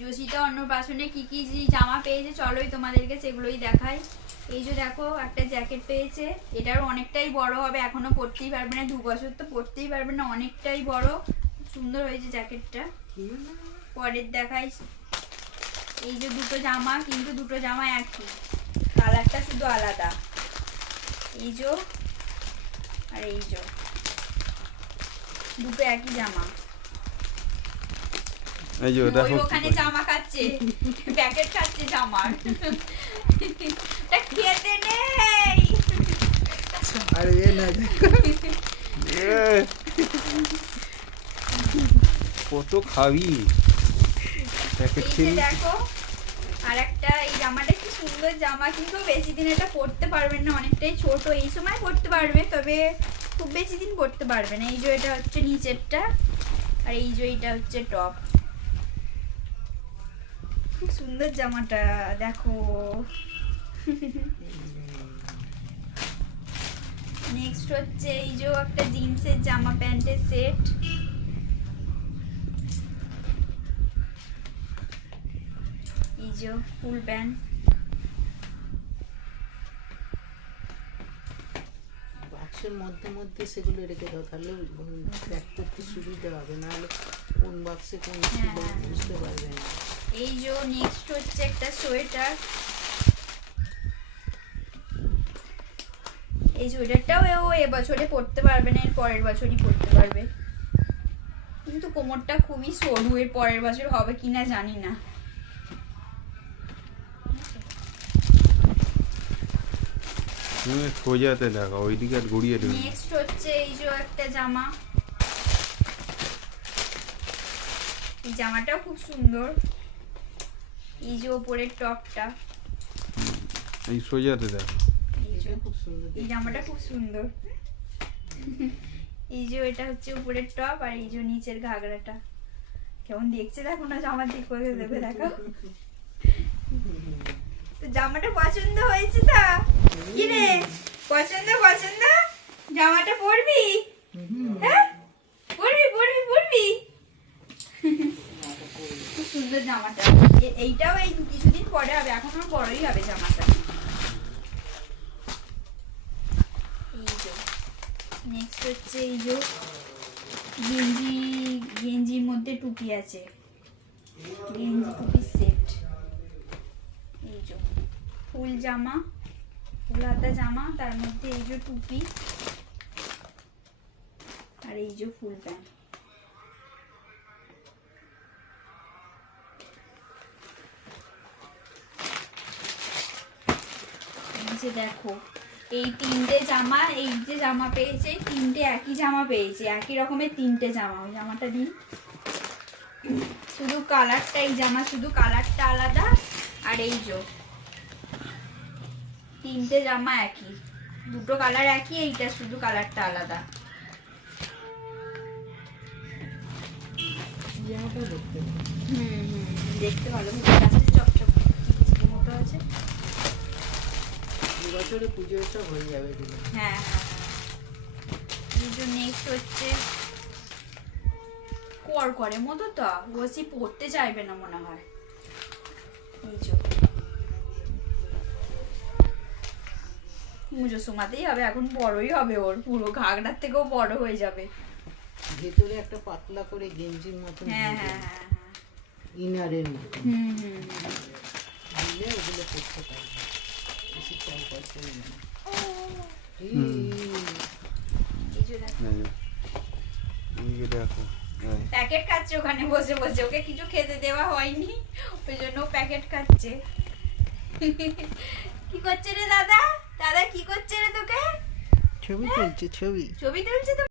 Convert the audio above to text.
জসিতা অন্নপ্রাশনে কি কি জামা পেয়েছে চলোই তোমাদেরকে সেগুলোই দেখাই। এই যে দেখো একটা জ্যাকেট পেয়েছে, এটারও অনেকটাই বড় হবে, এখনো পরতেই পারবে না, 2 বছর তো পরতেই পারবে না, অনেকটাই বড়, সুন্দর হয়েছে জ্যাকেটটা। পরের দেখাই, এই যে দুটো জামা, কিন্তু দুটো জামা একই, কালারটা শুধু আলাদা। এই যে আর এই যে দুটো একই জামা। এই যে দেখো ওখানে জামা খাচ্ছে, প্যাকেট খাচ্ছে জামার, খেতে নেই। আরে এ না কত খাবি প্যাকেট এই যে দেখো আর একটা, এই জামাটা কি সুন্দর জামা, কিন্তু বেশি দিন এটা পরতে পারবেন না, অনেকটাই ছোট, এই সময় পরতে পারবে তবে খুব বেশি দিন পরতে পারবে না। এই যে এটা হচ্ছে নিচেরটা, আর এই যে এটা হচ্ছে টপ। খুব সুন্দর জামাটা দেখো। নেক্সট হচ্ছে এই যে একটা জিন্সের জামা প্যান্টের সেট। এই যে ফুল প্যান্ট। বাক্সের মধ্যে মধ্যে সেগুলো রেখে দাও, তাহলে প্যাক করতে সুবিধা হবে, নাহলে কোন বাক্সে কোন ছিল বুঝতে পারবে না। এই যে নেক্সট হচ্ছে একটা সোয়েটার। এই সোয়েটারটাও ও এবছরে পরতে পারবে না, এর পরের বছরই পরতে পারবে, কিন্তু কোমরটা খুবই সরু, এর পরের বছর হবে কিনা জানি না। তুমি সোজাতে দেখো, ওইদিকে আর ঘুরিয়ে দেবে। নেক্সট হচ্ছে এই যে একটা জামা, এই জামাটাও খুব সুন্দর। এই যে ওপরের টপটা, এই সোজাতে দেখো, এই যে খুব সুন্দর, এই জামাটা খুব সুন্দর। এই যে এটা হচ্ছে উপরের টপ, আর এই যে নিচের ঘাগরাটা কেমন দেখছে দেখো না, জামার দিক করে দেবে দেখো। তো জামাটা পছন্দ হয়েছে তা কি রে, পছন্দ পছন্দ, জামাটা পরবি? হ্যাঁ পরবি পরবি পরবি। খুব সুন্দর জামাটা, এইটাও এই কিছুদিন পরে হবে, এখন আর বড়ই হবে জামাটা। নেক্সট হচ্ছে এই যে গেঞ্জি, গেঞ্জির মধ্যে টুপি আছে, গেঞ্জি টুপির সেট। এই যে ফুল জামা, ফুল হাতা জামা, তার মধ্যে এই যে টুপি, আর এই যে ফুল প্যান্ট। এই যে দেখো এই তিনটে জামা, এই যে জামা পেয়েছে, তিনটে একই জামা পেয়েছে, একই রকমের তিনটে জামা। ওই জামাটা দিন, শুধু কালারটা, এই জামা শুধু কালারটা আলাদা, আর এই যে তিনটে জামা একই, দুটো কালার একই, এইটা শুধু কালারটা আলাদা। জামাটাও দেখতে ভালো। দেখতে ভালো, চকচক মতো আছে। এবছরে পুজো সব হয়ে যাবে এগুলো। হ্যাঁ হ্যাঁ এই যে নেক্সট হচ্ছে করে মতো, তো ওসি পড়তে চাইবে না মনে হয়। এই যে মুজো সুমাতেই হবে, এখন বড়ই হবে, ওর পুরো ঘাগড়ার থেকেও বড় হয়ে যাবে। ভেতরে একটা পাতলা করে গেঞ্জির মতন, হ্যাঁ হ্যাঁ হ্যাঁ ইনারের মতো হুম, দিলে ওগুলো করতে পারবে, বেশি চাই করতে হবে না। এই যে দেখো এইদিকে দেখো, এই। প্যাকেট খাচ্ছে ওখানে বসে বসে, ওকে কিছু খেতে দেওয়া হয়নি, ওই জন্য প্যাকেট খাচ্ছে। কি করছে রে দাদা, দাদা কি করছে রে তোকে? ছবি তুলছে, ছবি ছবি তুলছে তো।